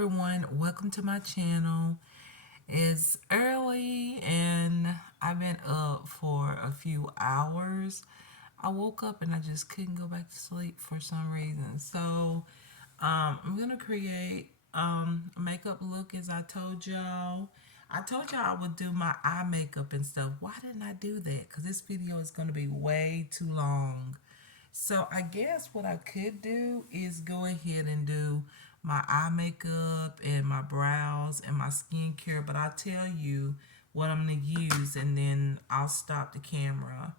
everyone, welcome to my channel. It's early and I've been up for a few hours. I woke up and I just couldn't go back to sleep for some reason. I'm gonna create a makeup look as I told y'all. I told y'all I would do my eye makeup and stuff. Why didn't I do that? Because this video is gonna be way too long. So I guess what I could do is go ahead and do my eye makeup and my brows and my skincare, but I'll tell you what I'm going to use and then I'll stop the camera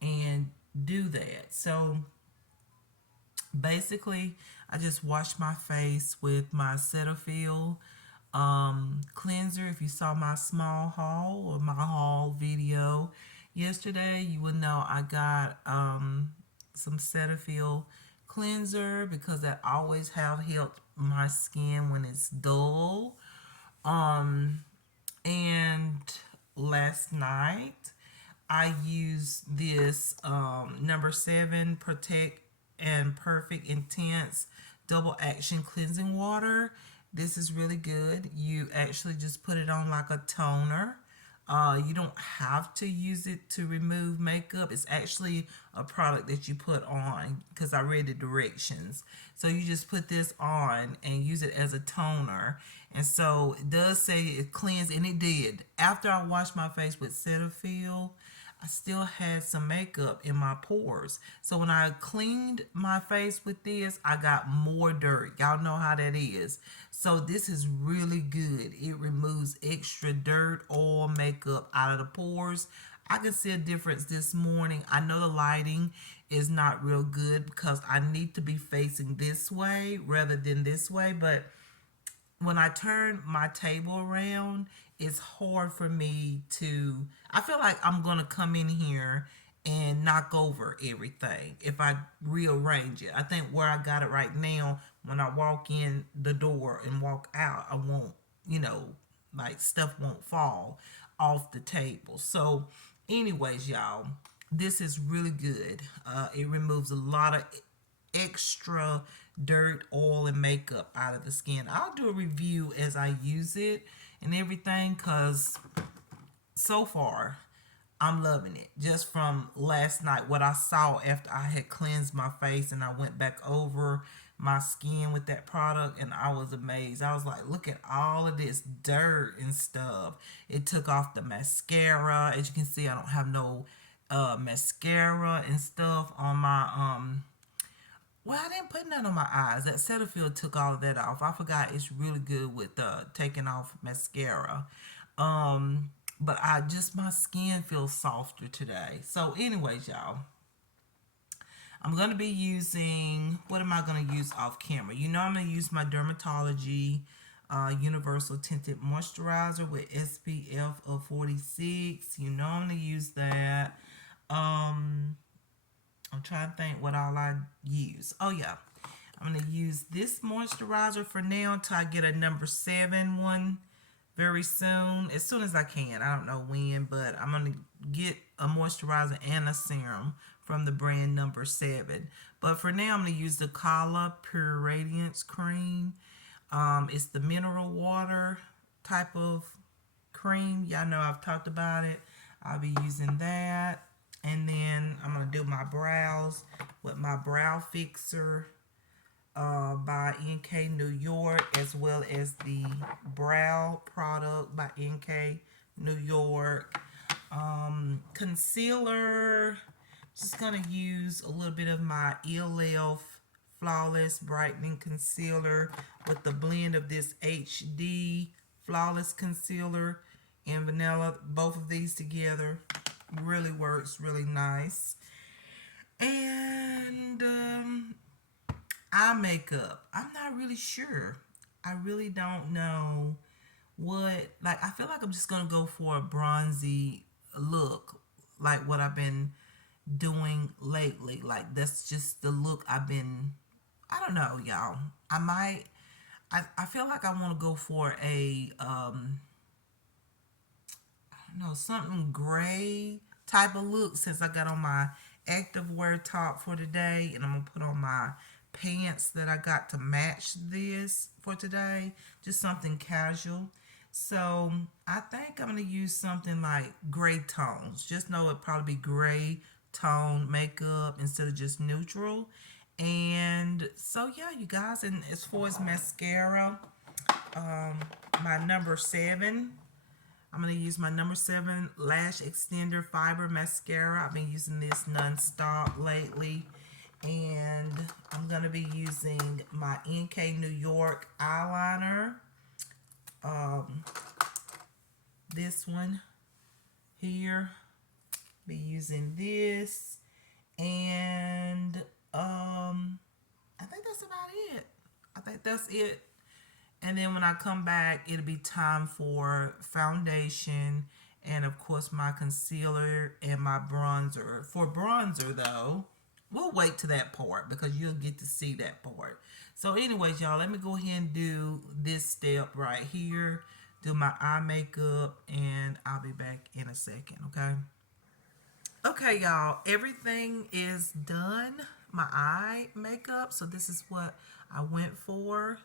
and do that. So basically, I just washed my face with my Cetaphil cleanser. If you saw my small haul or my haul video yesterday, you would know I got some Cetaphil cleanser because that always have helped my skin when it's dull. Um, and last night I used this number 7 Protect and Perfect Intense Double Action Cleansing Water. This is really good. You actually just put it on like a toner. You don't have to use it to remove makeup. It's actually a product that you put on because I read the directions. So you just put this on and use it as a toner. And so it does say it cleans, and it did. After I washed my face with Cetaphil, I still had some makeup in my pores. So when I cleaned my face with this, I got more dirt. Y'all know how that is. So this is really good. It removes extra dirt, oil, makeup out of the pores. I can see a difference this morning. I know the lighting is not real good because I need to be facing this way rather than this way, but when I turn my table around, it's hard for me to. I feel like I'm gonna come in here and knock over everything if I rearrange it. I think where I got it right now, when I walk in the door and walk out, I won't, like stuff won't fall off the table. So, anyways, y'all, this is really good. It removes a lot of extra dirt, oil, and makeup out of the skin. I'll do a review as I use it and everything because so far I'm loving it. Just from last night, what I saw after I had cleansed my face and I went back over my skin with that product, and I was amazed. I was like, look at all of this dirt and stuff. It took off the mascara. As you can see, I don't have no mascara and stuff on my well, I didn't put none on my eyes. That Cetaphil took all of that off. I forgot it's really good with taking off mascara. But my skin feels softer today. So, anyways, y'all, I'm gonna be using. What am I gonna use off camera? You know, I'm gonna use my Dermatology Universal Tinted Moisturizer with SPF of 46. You know, I'm gonna use that. Um, I'm trying to think what all I use. Oh yeah, I'm gonna use this moisturizer for now until I get a number 7 one very soon. As soon as I can. I don't know when, but I'm gonna get a moisturizer and a serum from the brand number 7. But for now, I'm gonna use the Kala Pure Radiance Cream. It's the mineral water type of cream. Y'all know I've talked about it. I'll be using that. And then I'm going to do my brows with my Brow Fixer by NK New York, as well as the Brow product by NK New York. Concealer, just going to use a little bit of my ELF Flawless Brightening Concealer with the blend of this HD Flawless Concealer and Vanilla. Both of these together really works really nice. And eye makeup, I'm not really sure. I really don't know what, like, I feel like I'm just gonna go for a bronzy look, like what I've been doing lately. Like, that's just the look I've been. I don't know, y'all. I feel like I want to go for a no, something gray type of look, since I got on my active wear top for today, and I'm gonna put on my pants that I got to match this for today. Just something casual. So I think I'm gonna use something like gray tones. Just know it'd probably be gray tone makeup instead of just neutral. And so yeah, you guys. And as far as mascara, my number seven. I'm going to use my number seven lash extender fiber mascara. I've been using this non-stop lately. And I'm going to be using my NK New York eyeliner. This one here. Be using this. And I think that's about it. I think that's it. And then when I come back, it'll be time for foundation and, of course, my concealer and my bronzer. For bronzer, though, we'll wait to that part because you'll get to see that part. So anyways, y'all, let me go ahead and do this step right here. Do my eye makeup, and I'll be back in a second, okay? Okay, y'all, everything is done. My eye makeup. So this is what I went for.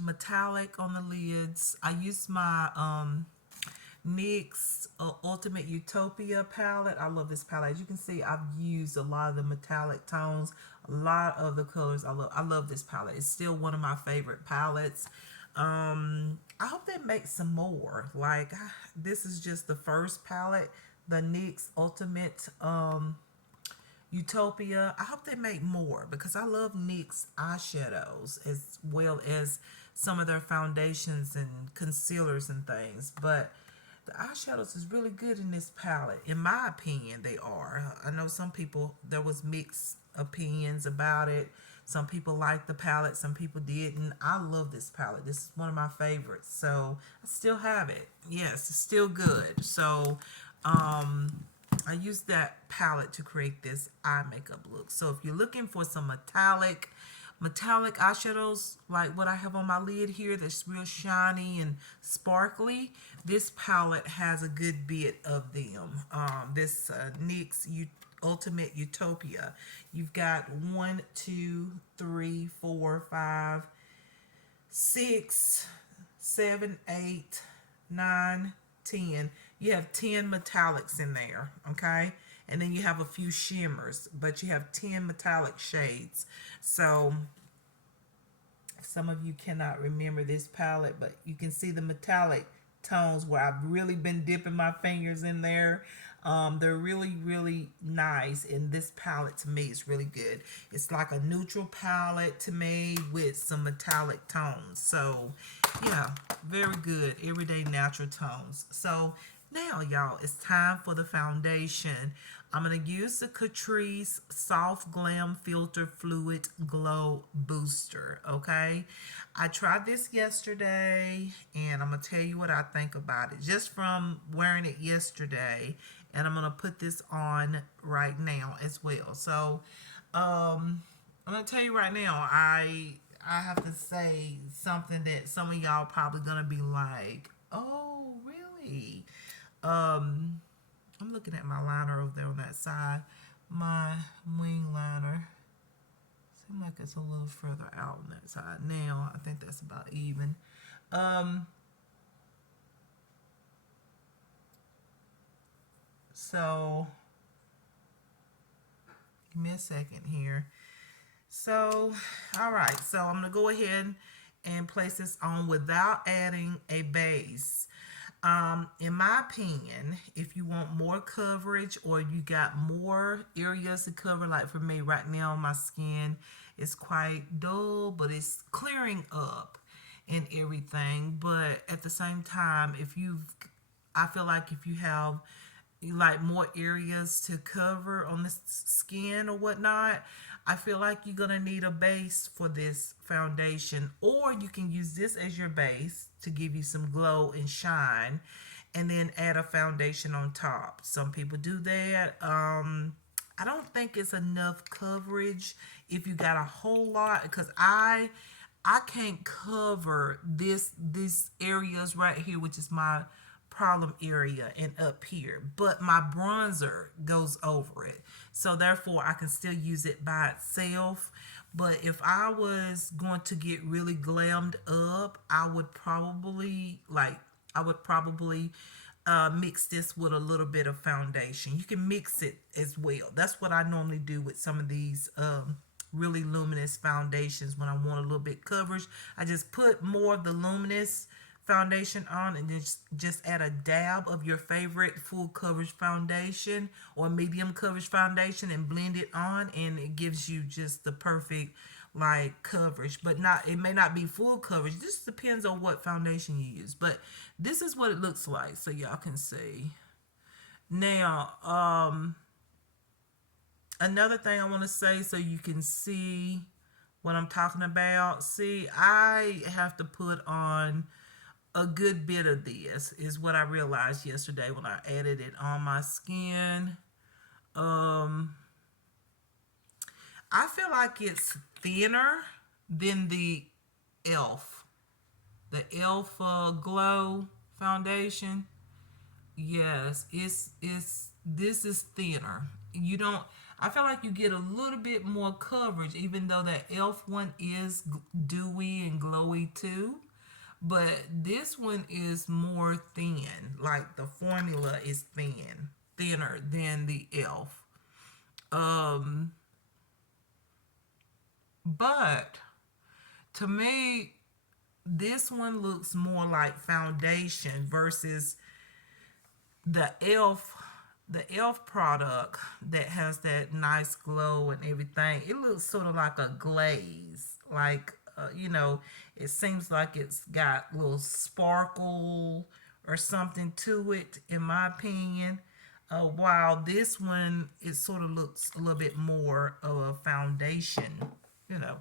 Metallic on the lids. I used my NYX Ultimate Utopia palette. I love this palette. As you can see, I've used a lot of the metallic tones, a lot of the colors. I love this palette. It's still one of my favorite palettes. I hope they make some more. Like, this is just the first palette, the NYX Ultimate Utopia. I hope they make more because I love NYX eyeshadows as well as some of their foundations and concealers and things. But the eyeshadows is really good in this palette. In my opinion, they are. I know some people, there was mixed opinions about it. Some people liked the palette, some people didn't. I love this palette. This is one of my favorites. So I still have it. Yes, it's still good. So I used that palette to create this eye makeup look. So if you're looking for some metallic eyeshadows like what I have on my lid here that's real shiny and sparkly, this palette has a good bit of them. This NYX Ultimate Utopia. You've got 1, 2, 3, 4, 5, 6, 7, 8, 9, 10. You have 10 metallics in there, okay? And then you have a few shimmers, but you have 10 metallic shades. So some of you cannot remember this palette, but you can see the metallic tones where I've really been dipping my fingers in there. They're really, really nice, and this palette to me is really good. It's like a neutral palette to me with some metallic tones. So yeah, very good, everyday natural tones. So now, y'all, it's time for the foundation. I'm going to use the Catrice Soft Glam Filter Fluid Glow Booster, okay? I tried this yesterday, and I'm going to tell you what I think about it. Just from wearing it yesterday, and I'm going to put this on right now as well. So, I'm going to tell you right now, I have to say something that some of y'all probably going to be like, oh, really? I'm looking at my liner over there on that side. My wing liner. Seems like it's a little further out on that side. Now, I think that's about even. So, give me a second here. So, all right. So, I'm going to go ahead and place this on without adding a base. In my opinion, if you want more coverage or you got more areas to cover, like for me right now, my skin is quite dull, but it's clearing up and everything. But at the same time, I feel like if you have like more areas to cover on the skin or whatnot, I feel like you're gonna need a base for this foundation, or you can use this as your base to give you some glow and shine, and then add a foundation on top. Some people do that. I don't think it's enough coverage if you got a whole lot, because I can't cover these areas right here, which is my problem area and up here, but my bronzer goes over it. So therefore I can still use it by itself. But if I was going to get really glammed up, I would probably mix this with a little bit of foundation. You can mix it as well. That's what I normally do with some of these really luminous foundations when I want a little bit coverage. I just put more of the luminous foundation on and then just add a dab of your favorite full coverage foundation or medium coverage foundation and blend it on, and it gives you just the perfect like coverage, but not, it may not be full coverage. This depends on what foundation you use, but this is what it looks like so y'all can see. Now another thing I want to say so you can see what I'm talking about. See, I have to put on a good bit of this, is what I realized yesterday when I added it on my skin. I feel like it's thinner than the e.l.f. The e.l.f. Glow foundation. Yes, it's this is thinner. You don't. I feel like you get a little bit more coverage, even though that e.l.f. one is dewy and glowy too. But this one is more thin. Like the formula is thinner than the e.l.f. But to me, this one looks more like foundation versus the e.l.f. product that has that nice glow and everything. It looks sort of like a glaze, like it seems like it's got a little sparkle or something to it, in my opinion. While this one, it sort of looks a little bit more of a foundation, you know.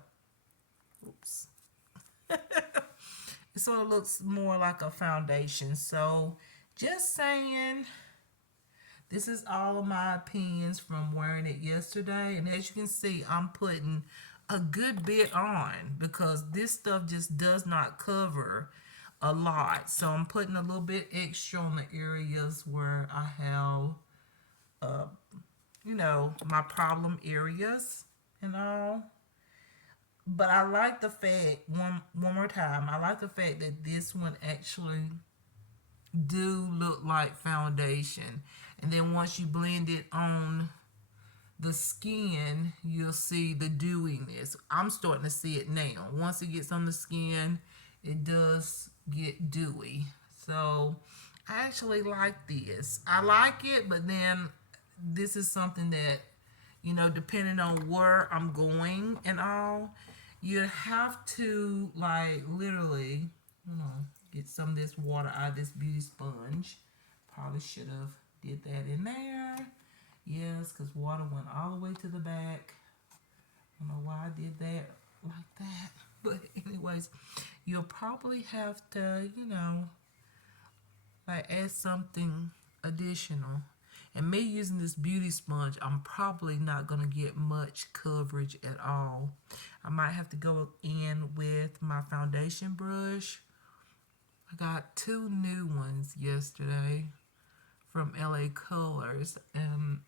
Oops. It sort of looks more like a foundation. So just saying, this is all of my opinions from wearing it yesterday. And as you can see, I'm putting a good bit on because this stuff just does not cover a lot. So I'm putting a little bit extra on the areas where I have, my problem areas and all. But I like the fact, one more time, I like the fact that this one actually do look like foundation. And then once you blend it on the skin, you'll see the dewiness. I'm starting to see it now. Once it gets on the skin, it does get dewy. So I actually like this. I like it, but then this is something that, depending on where I'm going and all, you have to like literally, get some of this water out of this beauty sponge. Probably should have did that in there. Yes, because water went all the way to the back. I don't know why I did that like that. But anyways, you'll probably have to, like add something additional. And me using this beauty sponge, I'm probably not going to get much coverage at all. I might have to go in with my foundation brush. I got 2 new ones yesterday from LA Colors, and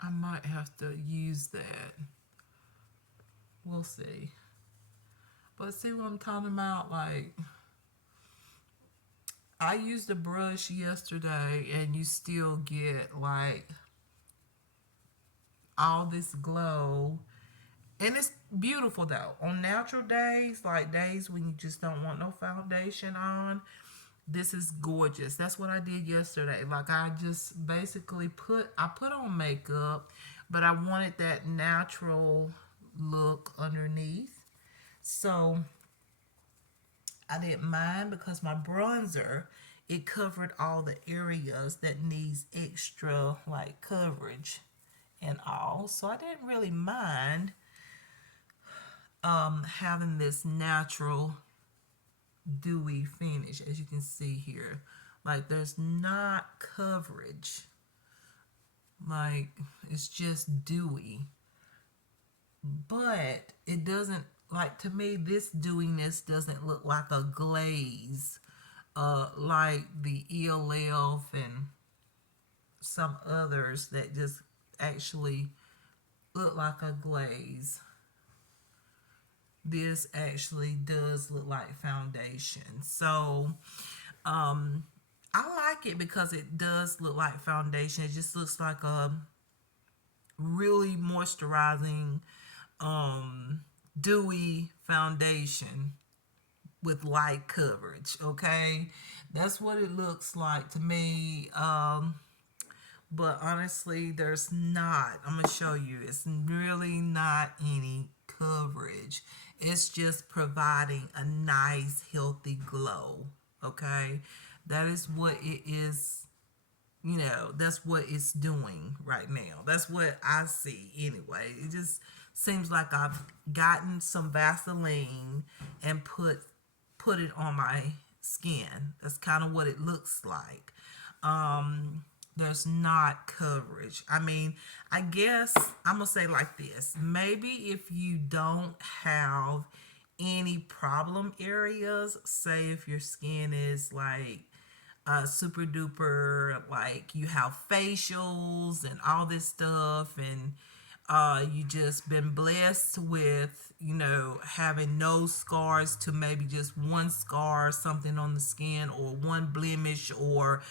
I might have to use that. We'll see. But see what I'm talking about? Like, I used a brush yesterday and you still get like all this glow. And it's beautiful though. On natural days, like days when you just don't want no foundation on, this is gorgeous. That's what I did yesterday. Like I just basically put on makeup, but I wanted that natural look underneath. So I didn't mind because my bronzer, it covered all the areas that needs extra like coverage and all. So I didn't really mind having this natural dewy finish, as you can see here. Like there's not coverage, like it's just dewy, but it doesn't, like, to me this dewiness doesn't look like a glaze like the ELF and some others that just actually look like a glaze. This actually does look like foundation. So I like it because it does look like foundation. It just looks like a really moisturizing, dewy foundation with light coverage. Okay, that's what it looks like to me. But honestly, there's not. I'm gonna show you. It's really not any coverage. It's just providing a nice, healthy glow. Okay, that is what it is. That's what it's doing right now. That's what I see anyway. It just seems like I've gotten some Vaseline and put it on my skin. That's kind of what it looks like. There's not coverage. I mean, I guess I'm gonna say like this. Maybe if you don't have any problem areas, say if your skin is like super duper, like you have facials and all this stuff, and you just been blessed with having no scars to maybe just one scar or something on the skin, or one blemish, or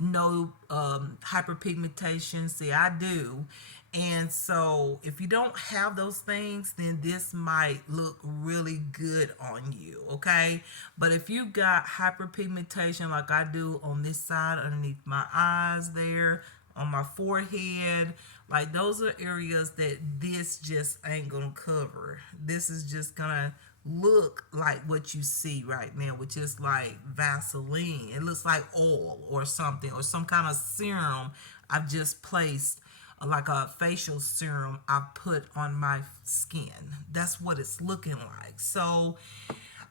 no hyperpigmentation. See, I do. And so if you don't have those things, then this might look really good on you, okay? But if you got hyperpigmentation like I do on this side underneath my eyes there, on my forehead, like those are areas that this just ain't gonna cover. This is just gonna look like what you see right now, which is like Vaseline. It looks like oil or something, or some kind of serum I've just placed, like a facial serum I put on my skin. That's what it's looking like. So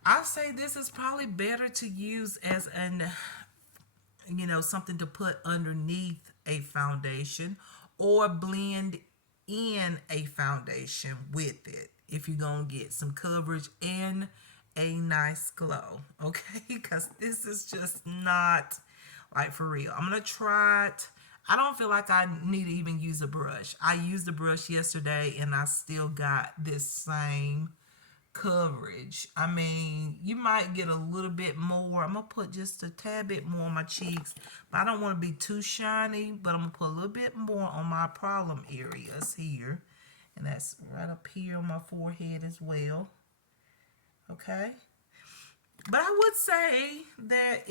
I say this is probably better to use as an something to put underneath a foundation, or blend in a foundation with it if you're gonna get some coverage and a nice glow. Okay, because this is just not like for real. I'm gonna try it. I don't feel like I need to even use a brush. I used the brush yesterday and I still got this same coverage. I mean, you might get a little bit more. I'm gonna put just a tad bit more on my cheeks, but I don't want to be too shiny. But I'm gonna put a little bit more on my problem areas here, and that's right up here on my forehead as well. Okay, but I would say that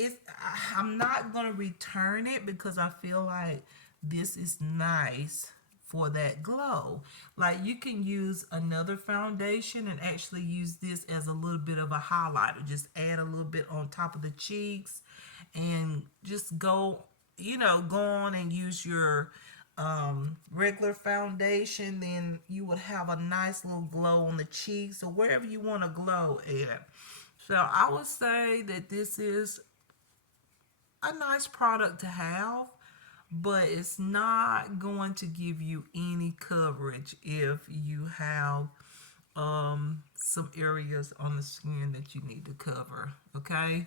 I'm not gonna return it because I feel like this is nice for that glow. Like you can use another foundation and actually use this as a little bit of a highlighter. Just add a little bit on top of the cheeks and just go on and use your regular foundation. Then you would have a nice little glow on the cheeks or wherever you want to glow at. So I would say that this is a nice product to have, but it's not going to give you any coverage if you have some areas on the skin that you need to cover. Okay,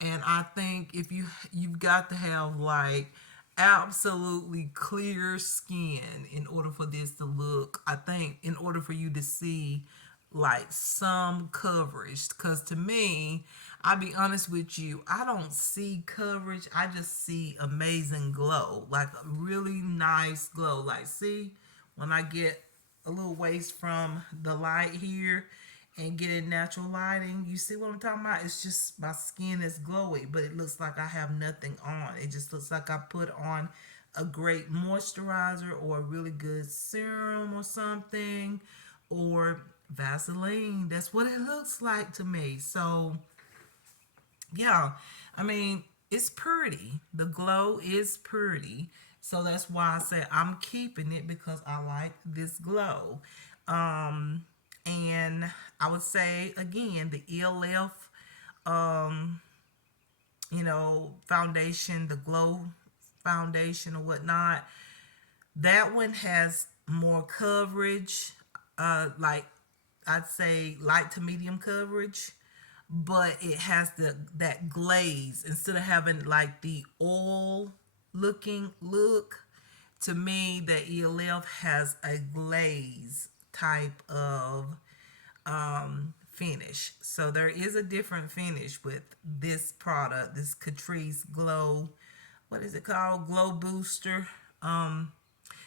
and I think if you've got to have like absolutely clear skin in order for this to look, I think in order for you to see like some coverage, because to me, I'll be honest with you, I don't see coverage. I just see amazing glow, like a really nice glow. Like, see, when I get a little ways from the light here and get in natural lighting, you see what I'm talking about? It's just my skin is glowy, but it looks like I have nothing on. It just looks like I put on a great moisturizer or a really good serum or something, or Vaseline. That's what it looks like to me. So yeah, I mean, it's pretty. The glow is pretty. So that's why I say I'm keeping it, because I like this glow. And I would say again, the ELF foundation, the glow foundation or whatnot, that one has more coverage, like I'd say light to medium coverage. but it has that glaze instead of having like the oil looking look. To me, the ELF has a glaze type of finish. So there is a different finish with this product, this Catrice Glow. What is it called? Glow Booster. Um,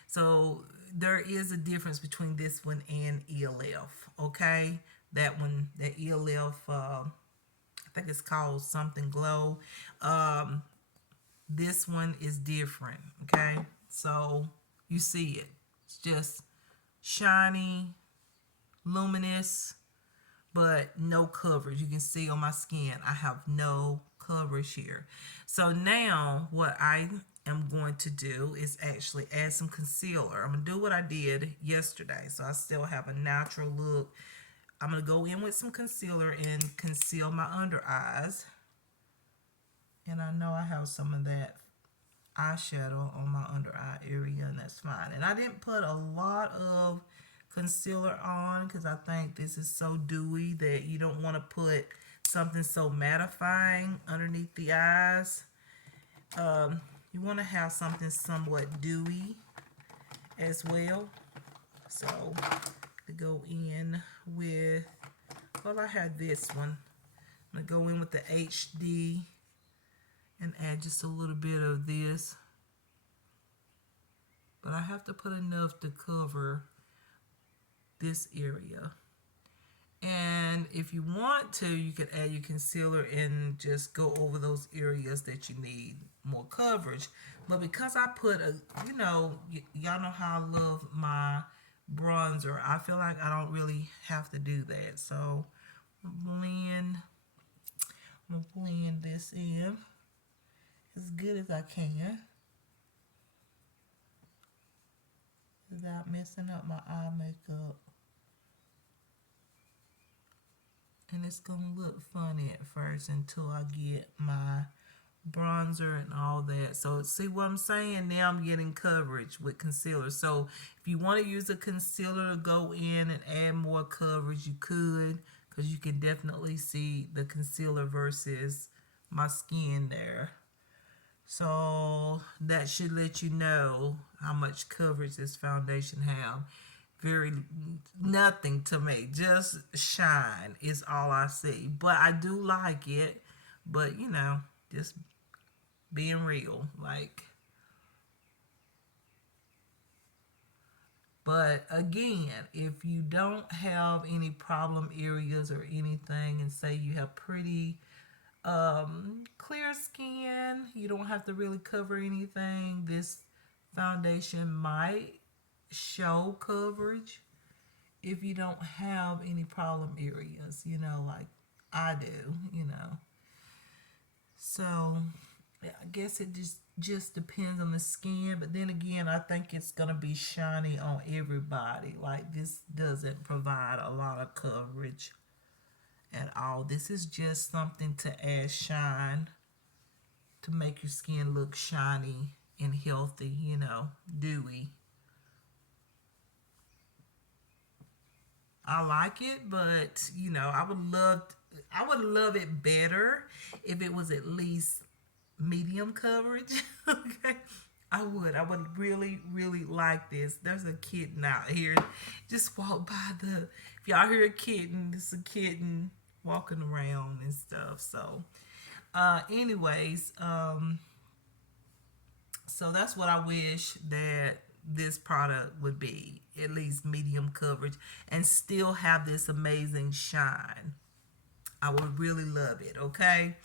so there is a difference between this one and ELF. Okay, that one, the ELF. I think it's called something Glow. Um, this one is different. Okay, so you see it. It's just shiny, luminous, but no coverage. You can see on my skin, I have no coverage here. So now what I am going to do is actually add some concealer. I'm going to do what I did yesterday. So I still have a natural look. I'm going to go in with some concealer and conceal my under eyes. And I know I have some of that eyeshadow on my under eye area, and that's fine. And I didn't put a lot of concealer on because I think this is so dewy that you don't want to put something so mattifying underneath the eyes. You want to have something somewhat dewy as well. So to go in with, well, I had this one. I'm going to go in with the HD and add just a little bit of this. But I have to put enough to cover this area. And if you want to, you could add your concealer and just go over those areas that you need more coverage. But because I put a, y'all know how I love my bronzer, I feel like I don't really have to do that. So I'm gonna blend this in as good as I can without messing up my eye makeup. And it's gonna look funny at first until I get my bronzer and all that. So see what I'm saying? Now I'm getting coverage with concealer. So if you want to use a concealer to go in and add more coverage, you could, because you can definitely see the concealer versus my skin there. So that should let you know how much coverage this foundation have. Very nothing to me, just shine is all I see. But I do like it, but just being real, like. But again, if you don't have any problem areas or anything, and say you have pretty clear skin, you don't have to really cover anything, this foundation might show coverage if you don't have any problem areas, like I do. So yeah, I guess it just depends on the skin, but then again, I think it's gonna be shiny on everybody. Like, this doesn't provide a lot of coverage at all. This is just something to add shine to make your skin look shiny and healthy, dewy. I like it, but I would love it better if it was at least medium coverage. Okay. I would really, really like this. There's a kitten out here. Just walk by if y'all hear a kitten, it's a kitten walking around and stuff. So, anyways, so that's what I wish that this product would be. At least medium coverage and still have this amazing shine. I would really love it, okay?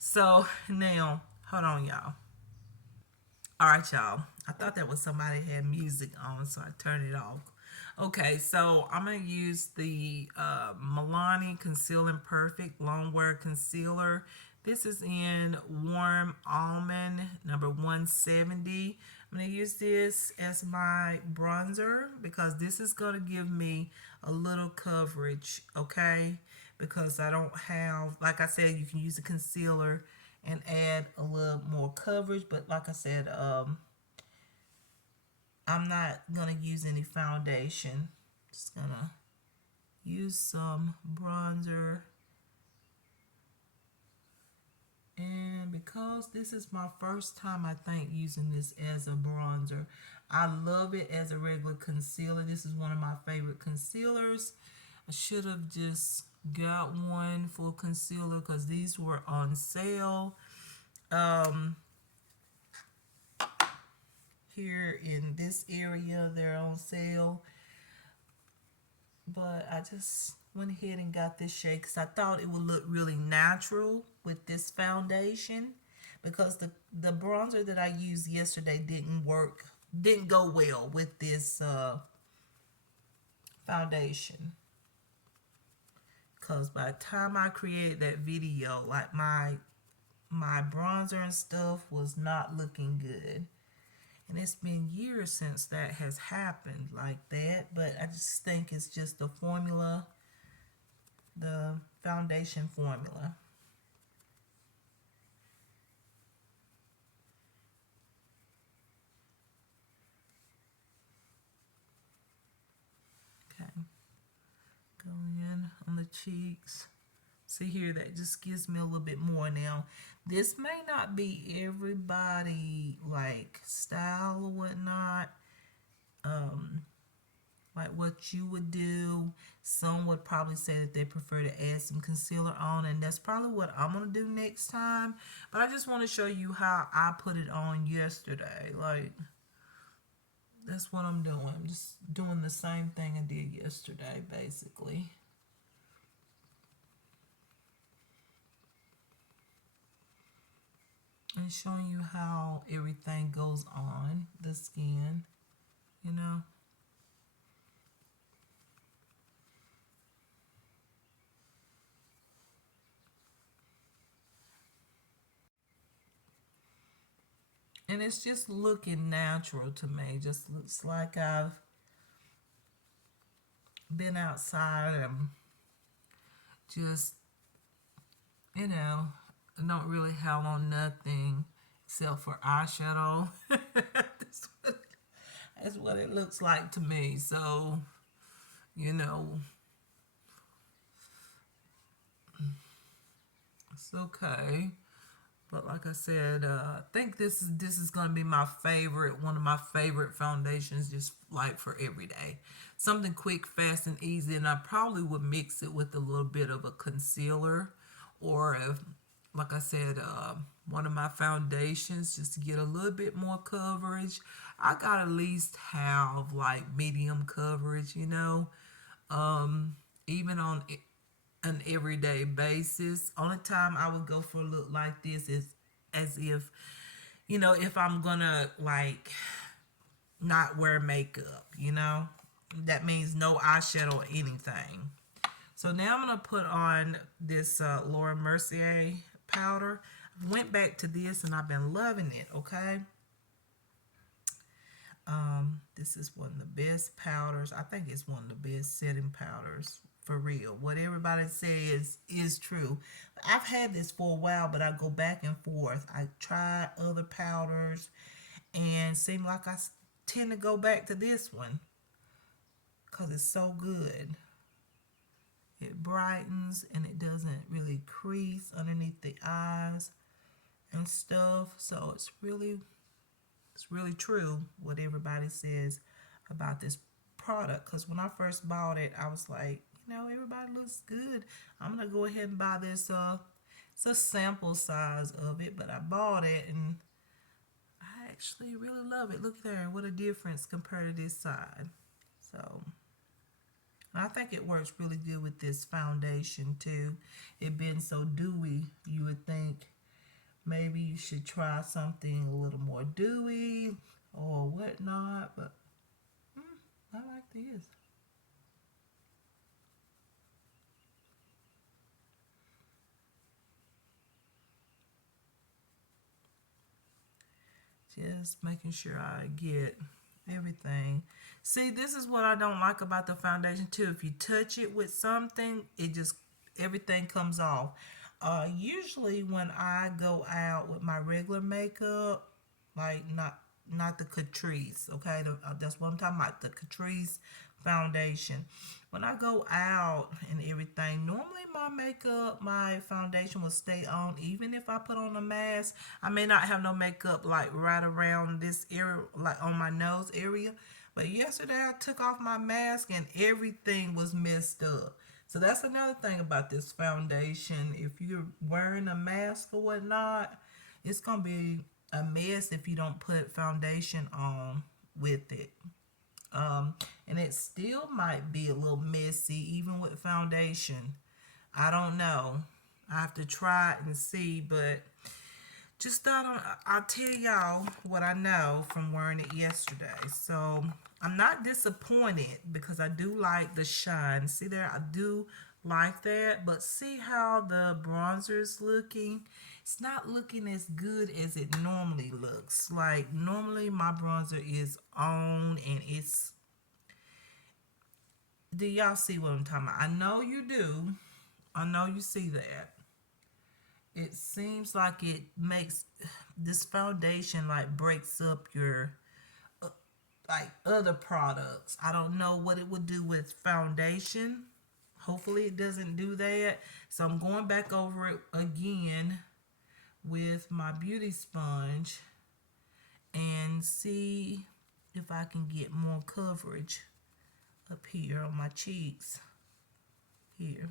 So now, hold on, y'all. All right, y'all. I thought that was somebody had music on, so I turned it off. Okay, so I'm going to use the Milani Concealing Perfect Longwear Concealer. This is in Warm Almond, number 170. I'm going to use this as my bronzer because this is going to give me a little coverage, okay? Because I don't have, like I said, you can use a concealer and add a little more coverage, but like I said, I'm not gonna use any foundation. Just gonna use some bronzer And because this is my first time, I think, using this as a bronzer, I love it as a regular concealer. This is one of my favorite concealers. I should have just got one for concealer because these were on sale. Um, Here in this area, they're on sale. But I just went ahead and got this shade because I thought it would look really natural with this foundation, because the bronzer that I used yesterday didn't go well with this foundation, because by the time I created that video, like my bronzer and stuff was not looking good. And it's been years since that has happened like that, but I just think it's just the formula, the foundation formula. Okay, go in on the cheeks. See here, that just gives me a little bit more. Now, this may not be everybody like style or whatnot, like what you would do. Some would probably say that they prefer to add some concealer on, and that's probably what I'm gonna do next time. But I just want to show you how I put it on yesterday. Like, that's what I'm doing. I'm just doing the same thing I did yesterday, basically. And showing you how everything goes on the skin, you know. And it's just looking natural to me. Just looks like I've been outside and just, you know, don't really have on nothing except for eyeshadow. That's what it looks like to me. So, you know, it's okay. But like I said, I think this is gonna be my favorite, one of my favorite foundations, just like for every day. Something quick, fast, and easy. And I probably would mix it with a little bit of a concealer, or if, like I said, one of my foundations, just to get a little bit more coverage. I got at least have like medium coverage, you know. Even on an everyday basis. Only time I would go for a look like this is as if, you know, if I'm gonna like not wear makeup, you know. That means no eyeshadow or anything. So now I'm gonna put on this Laura Mercier powder. Went back to this and I've been loving it, okay? This is one of the best powders. I think it's one of the best setting powders for real. What everybody says is true. I've had this for a while, but I go back and forth. I try other powders and seem like tend to go back to this one because it's so good. It brightens and it doesn't really crease underneath the eyes and stuff. So it's really true what everybody says about this product. Because when I first bought it, I was like, you know, everybody looks good. I'm gonna go ahead and buy this. It's a sample size of it, but I bought it and I actually really love it. Look there, what a difference compared to this side. So I think it works really good with this foundation too. It being so dewy, you would think maybe you should try something a little more dewy or whatnot, but I like this. Just making sure I get everything. See, this is what I don't like about the foundation too. If you touch it with something, it just everything comes off. Usually when I go out with my regular makeup, like not the Catrice, okay? That's what I'm talking about, the Catrice foundation. when I go out and everything, normally my makeup, my foundation will stay on. Even if I put on a mask, I may not have no makeup like right around this area, like on my nose area. But yesterday I took off my mask and everything was messed up. So that's another thing about this foundation. If you're wearing a mask or whatnot, it's going to be a mess if you don't put foundation on with it. And it still might be a little messy even with foundation. I don't know. I have to try it and see, but just thought I'll tell y'all what I know from wearing it yesterday. So I'm not disappointed because I do like the shine. See there, I do like that, but see how the bronzer is looking? It's not looking as good as it normally looks. Like normally my bronzer is on and it's, do y'all see what I'm talking about? I know you do. I know you see that. It seems like it makes this foundation like breaks up your like other products. I don't know what it would do with foundation. Hopefully it doesn't do that. So I'm going back over it again with my beauty sponge and see if I can get more coverage up here on my cheeks. Here.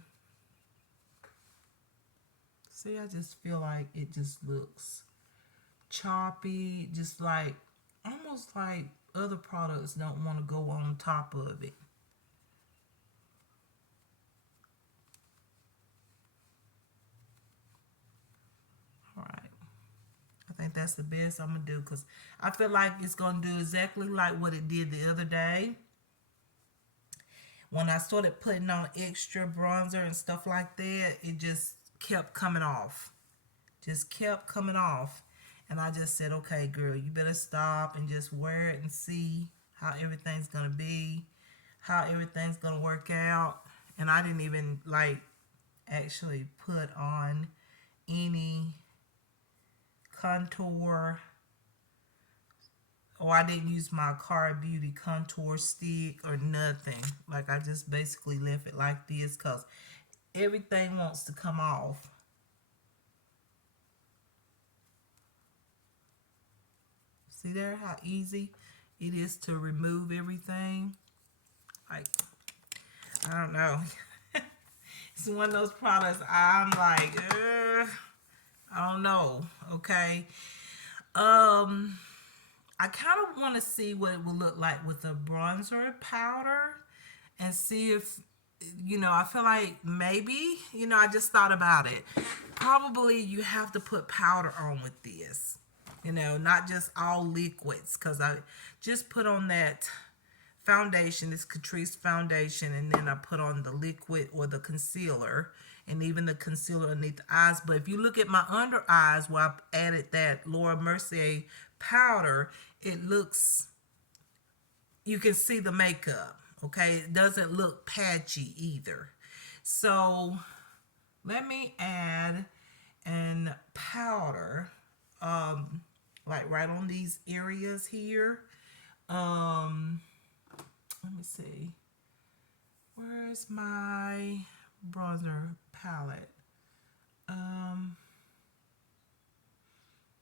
See, I just feel like it just looks choppy, just like almost like other products don't want to go on top of it. All right. I think that's the best I'm going to do because I feel like it's going to do exactly like what it did the other day. When I started putting on extra bronzer and stuff like that, it just kept coming off. Just kept coming off. And I just said, okay, girl, you better stop and just wear it and see how everything's going to be, how everything's going to work out. And I didn't even, like, actually put on any contour, or I didn't use my Cara Beauty contour stick or nothing. Like, I just basically left it like this because everything wants to come off. See there how easy it is to remove everything? Like, I don't know. It's one of those products I'm like, I don't know, okay? I kind of want to see what it would look like with a bronzer powder and see if, I feel like maybe, I just thought about it. Probably you have to put powder on with this, not just all liquids, because I just put on that foundation, this Catrice foundation, and then I put on the liquid or the concealer, and even the concealer underneath the eyes. But if you look at my under eyes where I added that Laura Mercier powder, it looks, you can see the makeup, okay? It doesn't look patchy either. So let me add an powder, like right on these areas here. Let me see. Where's my bronzer palette?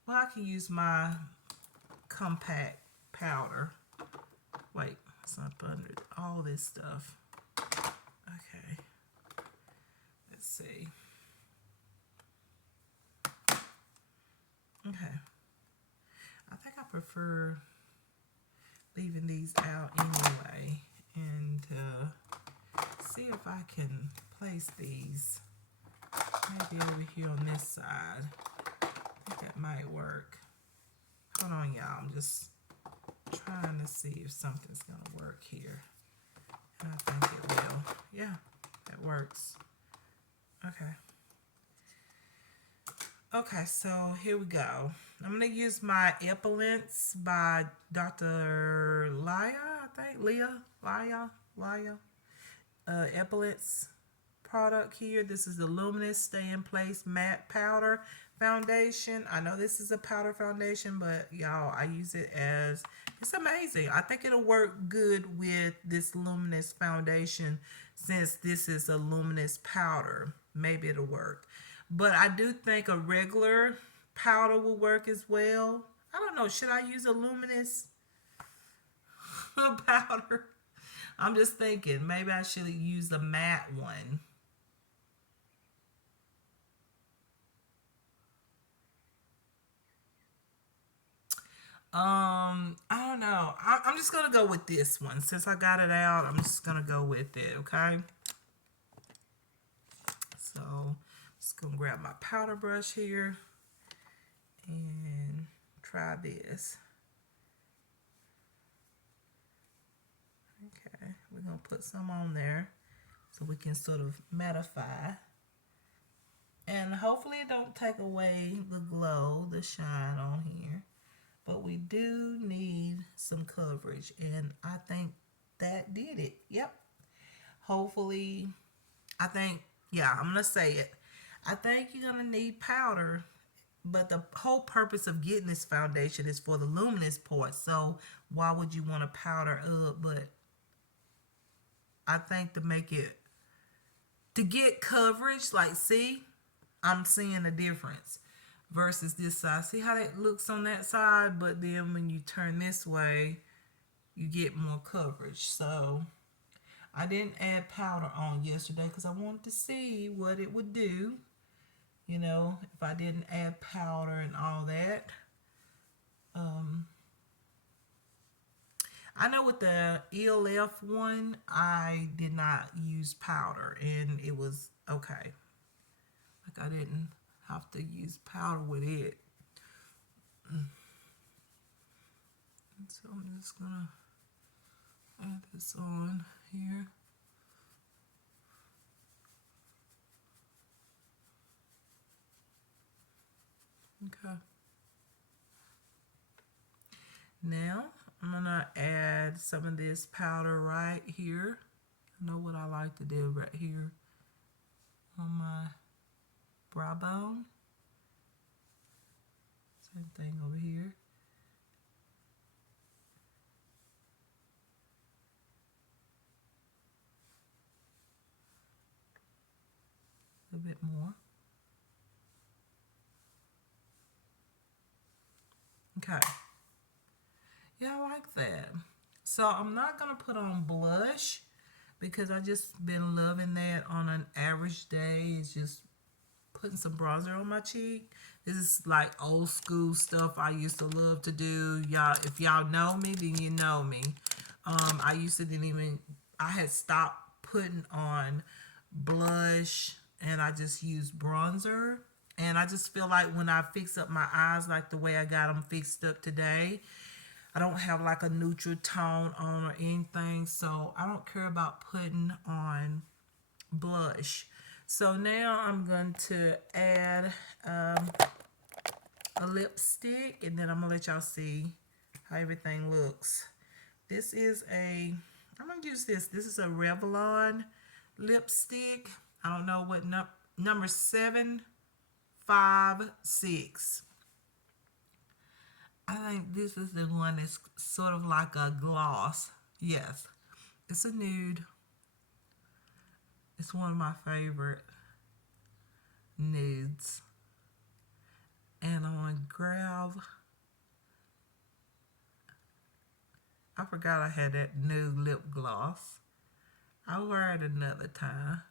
Well, I can use my compact powder. Wait, it's not under all this stuff. Okay. Let's see. Okay. I think I prefer leaving these out anyway, and see if I can place these maybe over here on this side. I think that might work. Hold on, y'all. I'm just trying to see if something's gonna work here, and I think it will. Yeah, that works. Okay. Okay, so here we go. I'm going to use my Epilance by Dr. Laya, I think. Laya. Epilance product here. This is the Luminous Stay in Place Matte Powder Foundation. I know this is a powder foundation, but y'all, I use it as, it's amazing. I think it'll work good with this Luminous foundation since this is a luminous powder. Maybe it'll work. But I do think a regular powder will work as well. I don't know. Should I use a luminous powder? I'm just thinking maybe I should use the matte one. I don't know. I'm just gonna go with this one since I got it out. I'm just gonna go with it. Okay. So I'm just gonna grab my powder brush here and try this. Okay, we're gonna put some on there so we can sort of mattify. And hopefully it don't take away the glow, the shine on here. But we do need some coverage, and I think that did it. Yep. Hopefully, I think, yeah, I'm going to say it. I think you're going to need powder, but the whole purpose of getting this foundation is for the luminous part. So why would you want to powder up? But I think to get coverage, like, see, I'm seeing a difference versus this side. See how that looks on that side, but then when you turn this way, you get more coverage. So I didn't add powder on yesterday because I wanted to see what it would do, you know, if I didn't add powder and all that. I know with the ELF one, I did not use powder and it was okay. Like I didn't have to use powder with it. So I'm just gonna add this on here. Okay. Now I'm gonna add some of this powder right here. You know what I like to do right here on my brow bone. Same thing over here. A bit more. Okay. Yeah, I like that. So I'm not going to put on blush because I just been loving that on an average day. It's just putting some bronzer on my cheek. This is like old school stuff I used to love to do. Y'all, if y'all know me, then you know me. I used to didn't even, I had stopped putting on blush and I just used bronzer. And I just feel like when I fix up my eyes like the way I got them fixed up today, I don't have like a neutral tone on or anything. So I don't care about putting on blush. So now I'm going to add a lipstick and then I'm going to let y'all see how everything looks. This is I'm going to use this. This is a Revlon lipstick. I don't know what number 756. I think this is the one that's sort of like a gloss. Yes, it's a nude. It's one of my favorite nudes. And I'm going to grab, I forgot I had that nude lip gloss. I'll wear it another time.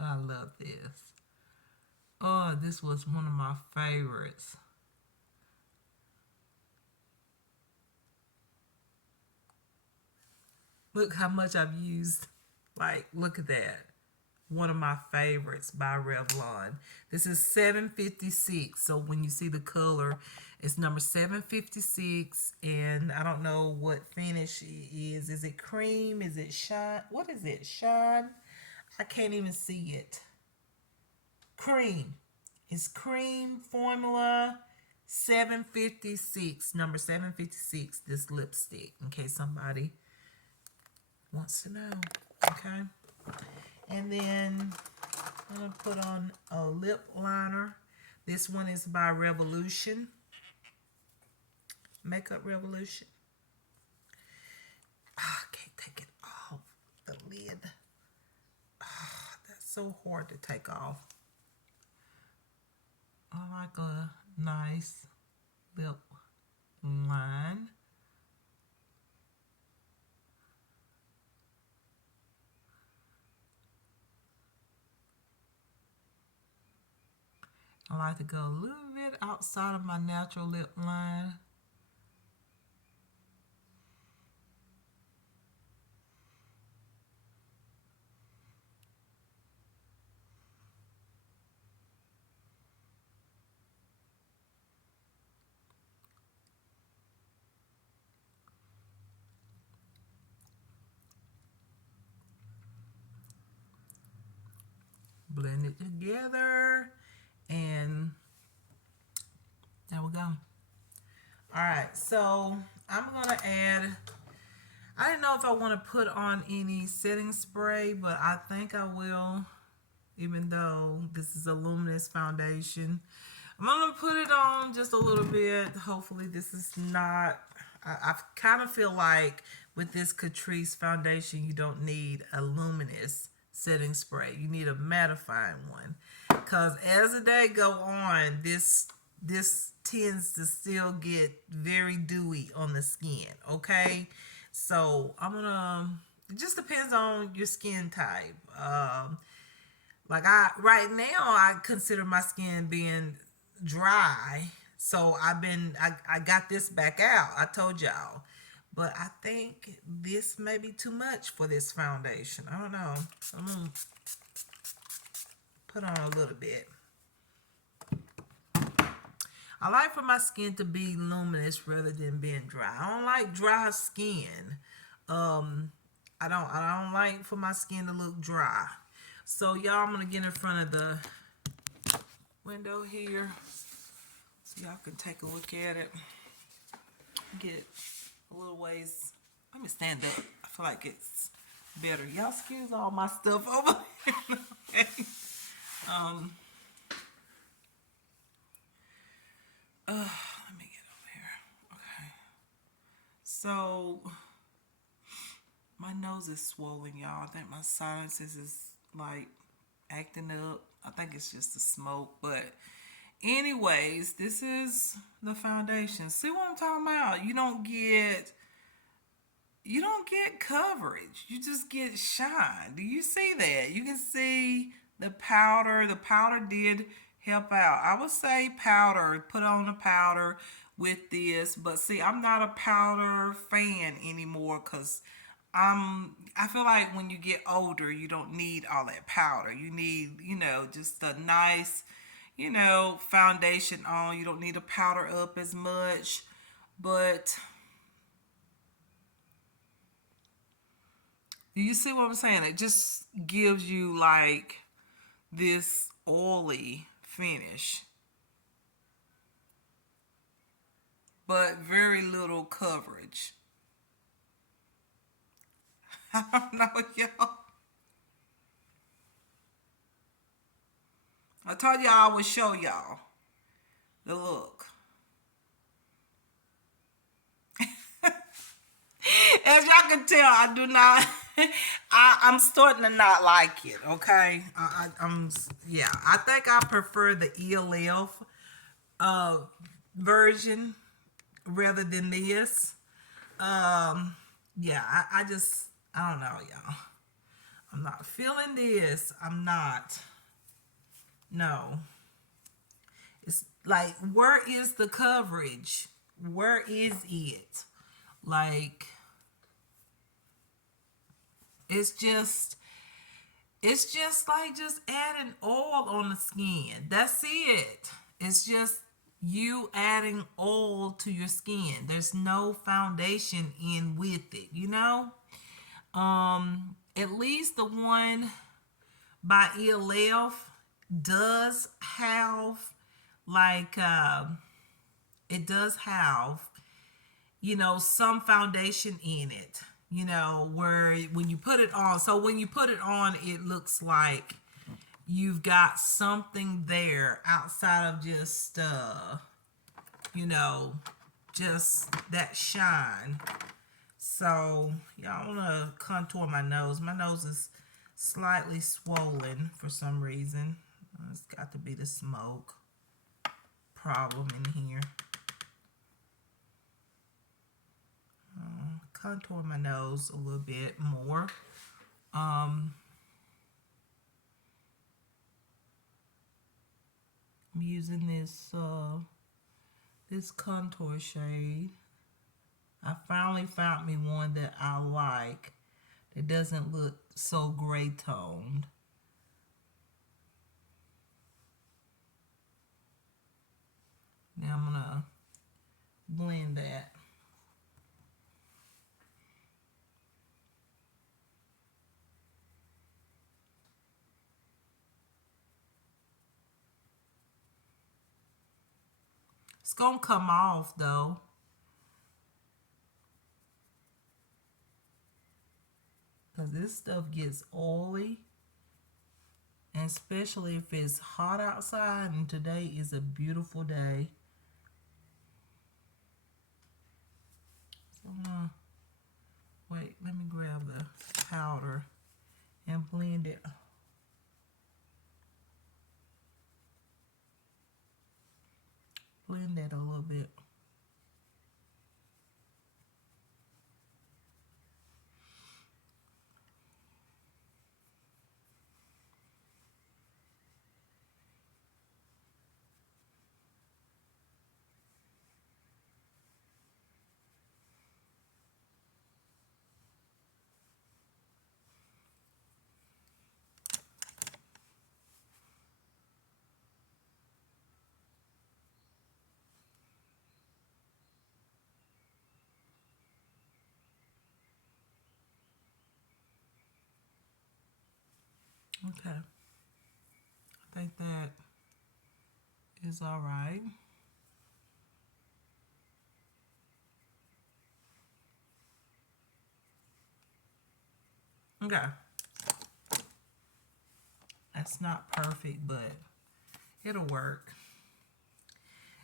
I love this. Oh, this was one of my favorites. Look how much I've used. Like, look at that. One of my favorites by Revlon. This is 756. So when you see the color, it's number 756. And I don't know what finish it is. Is it cream? Is it shine? What is it? Shine? I can't even see it. Cream. It's cream formula 756. Number 756. This lipstick. In case somebody wants to know. Okay. And then I'm going to put on a lip liner. This one is by Revolution. Makeup Revolution. I can't take it off the lid. That's so hard to take off. I like a nice lip line. I like to go a little bit outside of my natural lip line. Blend it together, and there we go. All right, so I'm gonna add, I didn't know if I want to put on any setting spray, but I think I will, even though this is a luminous foundation. I'm gonna put it on just a little bit. Hopefully this is not, I kind of feel like with this Catrice foundation, you don't need a luminous setting spray. You need a mattifying one. Because as the day go on, this tends to still get very dewy on the skin, okay? So I'm gonna, it just depends on your skin type. Like right now, I consider my skin being dry. So I got this back out. I told y'all. But I think this may be too much for this foundation. I don't know. I'm going to put on a little bit. I like for my skin to be luminous rather than being dry. I don't like dry skin. I don't like for my skin to look dry. So y'all, I'm gonna get in front of the window here so y'all can take a look at it. Get a little ways. Let me stand up. I feel like it's better. Y'all excuse all my stuff over here. Okay. Let me get over here. Okay. So my nose is swollen, y'all. I think my sinuses is like acting up. I think it's just the smoke, but anyways, this is the foundation. See what I'm talking about? You don't get coverage. You just get shine. Do you see that? You can see the powder. The powder did help out. I would say powder. Put on the powder with this. But see, I'm not a powder fan anymore because I feel like when you get older, you don't need all that powder. You need, just a nice, foundation on. You don't need to powder up as much. But do you see what I'm saying? It just gives you like this oily finish, but very little coverage. I don't know, y'all. I told y'all I would show y'all the look. As y'all can tell, I do not. I'm starting to not like it. Okay, I think I prefer the ELF version rather than this. I just, I don't know, y'all. I'm not feeling this. I'm not. No. It's like, where is the coverage? Where is it? Like, it's just like just adding oil on the skin. That's it. It's just you adding oil to your skin. There's no foundation in with it, At least the one by ELF does have like it does have some foundation in it, where when you put it on, so when you put it on, it looks like you've got something there outside of just just that shine. So y'all want to contour my nose. My nose is slightly swollen for some reason. It's got to be the smoke problem in here. Contour my nose a little bit more. I'm using this contour shade. I finally found me one that I like. It doesn't look so gray toned. Now I'm gonna blend that. It's gonna come off though. Because this stuff gets oily. And especially if it's hot outside, and today is a beautiful day. So I'm gonna, wait, let me grab the powder and blend it. Blend that a little bit. Okay. I think that is all right. Okay. That's not perfect, but it'll work.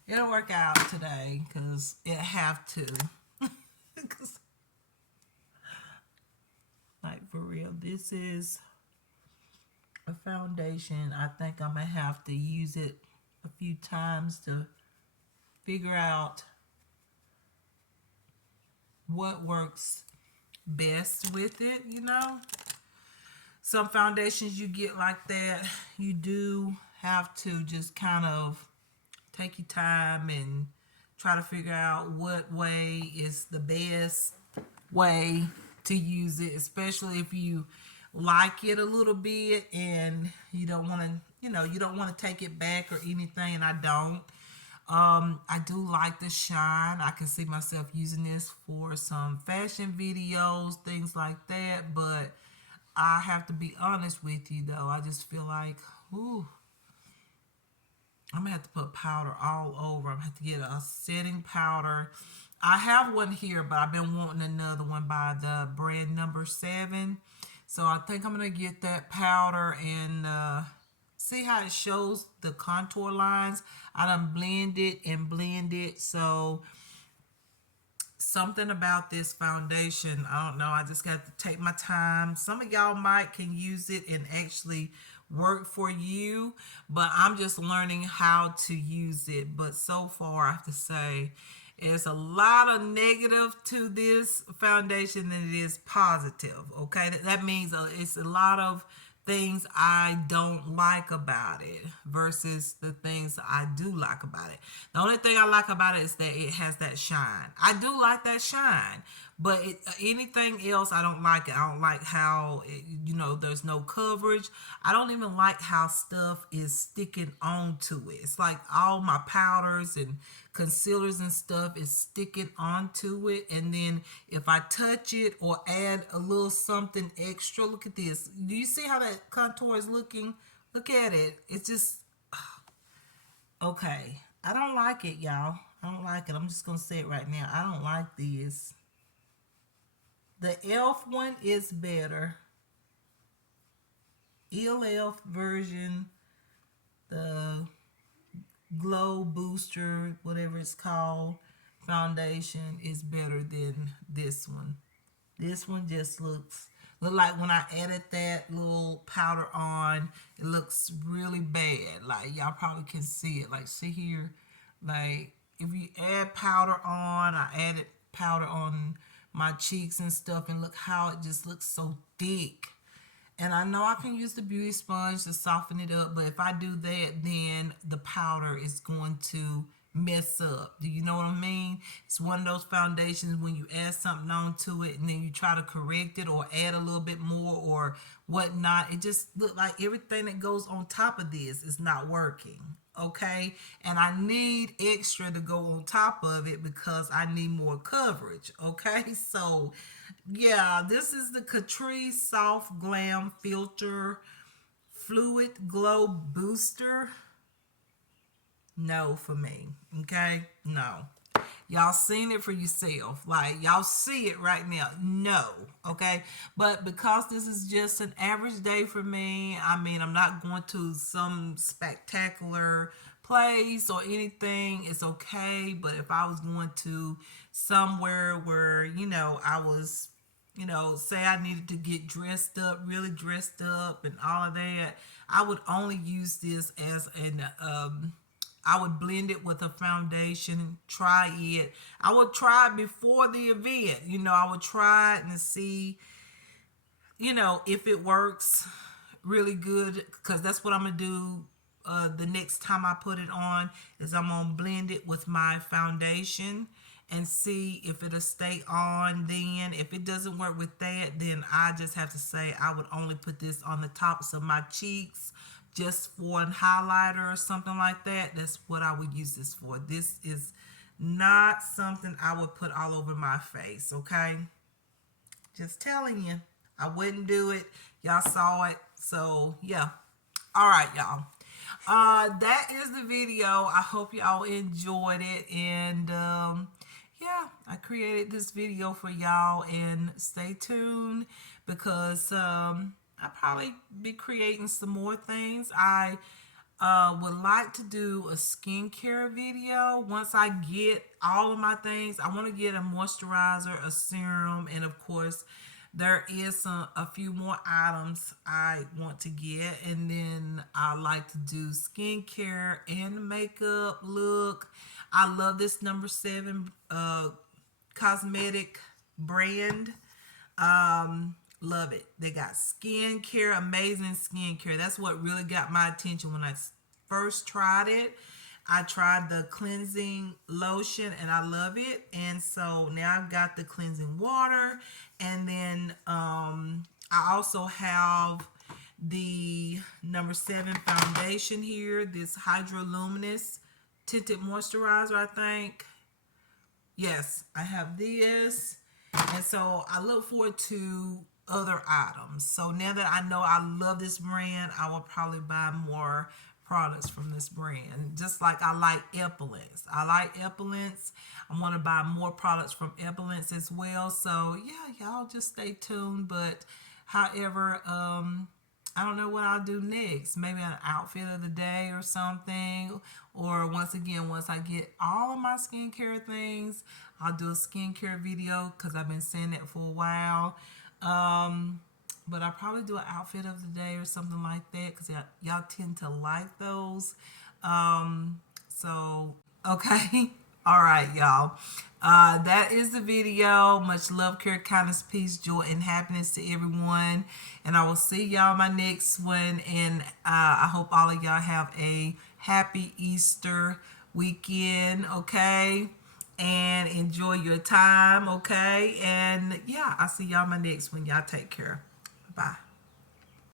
It'll work out today because it have to. Like for real, this is a foundation. I think I'm gonna have to use it a few times to figure out what works best with it, you know. Some foundations you get like that, you do have to just kind of take your time and try to figure out what way is the best way to use it, especially if you like it a little bit and you don't want to, you don't want to take it back or anything, and I don't. I do like the shine. I can see myself using this for some fashion videos, things like that, but I have to be honest with you though. I just feel like, ooh, I'm gonna have to put powder all over. I'm gonna have to get a setting powder. I have one here, but I've been wanting another one by the brand number 7. So I think I'm gonna get that powder and see how it shows the contour lines. I done blend it. So something about this foundation, I don't know, I just got to take my time. Some of y'all might can use it and actually work for you, but I'm just learning how to use it. But so far I have to say there's a lot of negative to this foundation than it is positive. Okay, that means it's a lot of things I don't like about it versus the things I do like about it. The only thing I like about it is that it has that shine. I do like that shine, but anything else I don't like it. I don't like how there's no coverage. I don't even like how stuff is sticking onto it. It's like all my powders and concealers and stuff is sticking onto it, and then if I touch it or add a little something extra, look at this. Do you see how that contour is looking? Look at it. It's just okay. I don't like it, y'all. I don't like it. I'm just gonna say it right now. I don't like this. The elf one is better. ELF version, the glow booster, whatever it's called, foundation is better than this one. This one just look like when I added that little powder on, it looks really bad. Like y'all probably can see it. Like see here, like if you add powder on, I added powder on my cheeks and stuff, and look how it just looks so thick. And I know I can use the beauty sponge to soften it up, but if I do that, then the powder is going to mess up. Do you know what I mean? It's one of those foundations when you add something onto it and then you try to correct it or add a little bit more or whatnot. It just look like everything that goes on top of this is not working. Okay, and I need extra to go on top of it because I need more coverage. Okay, so yeah, this is the Catrice Soft Glam Filter Fluid Glow Booster. No for me. Okay, no. Y'all seen it for yourself. Like, y'all see it right now. No. Okay. But because this is just an average day for me, I mean, I'm not going to some spectacular place or anything. It's okay. But if I was going to somewhere where, I was, say I needed to get dressed up, really dressed up and all of that, I would only use this as an, I would blend it with a foundation, try it. I would try it before the event. I would try it and see, if it works really good. Because that's what I'm going to do the next time I put it on is I'm going to blend it with my foundation and see if it'll stay on. Then if it doesn't work with that, then I just have to say I would only put this on the tops of my cheeks just for a highlighter or something like that. That's what I would use this for. This is not something I would put all over my face, okay? Just telling you. I wouldn't do it. Y'all saw it. So, yeah. All right, y'all. That is the video. I hope y'all enjoyed it. And, yeah, I created this video for y'all. And stay tuned because, I'll probably be creating some more things. I would like to do a skincare video. Once I get all of my things, I want to get a moisturizer, a serum, and of course, there is a few more items I want to get. And then I like to do skincare and makeup look. I love this number 7 cosmetic brand. Love it. They got skincare, amazing skincare. That's what really got my attention when I first tried it. I tried the cleansing lotion and I love it. And so now I've got the cleansing water. And then I also have the number 7 foundation here. This Hydroluminous Tinted Moisturizer, I think. Yes, I have this. And so I look forward to other items. So now that I know I love this brand, I will probably buy more products from this brand. Just like I like Epilance. I like Epilance. I want to buy more products from Epilance as well. So yeah, y'all just stay tuned. But however, I don't know what I'll do next. Maybe an outfit of the day or something. Or once again, once I get all of my skincare things, I'll do a skincare video because I've been saying that for a while. But I'll probably do an outfit of the day or something like that because y'all tend to like those. So, okay. All right, y'all. That is the video. Much love, care, kindness, peace, joy, and happiness to everyone. And I will see y'all in my next one. And I hope all of y'all have a happy Easter weekend, okay? And enjoy your time, okay? And yeah, I'll see y'all in my next one. Y'all take care. Bye.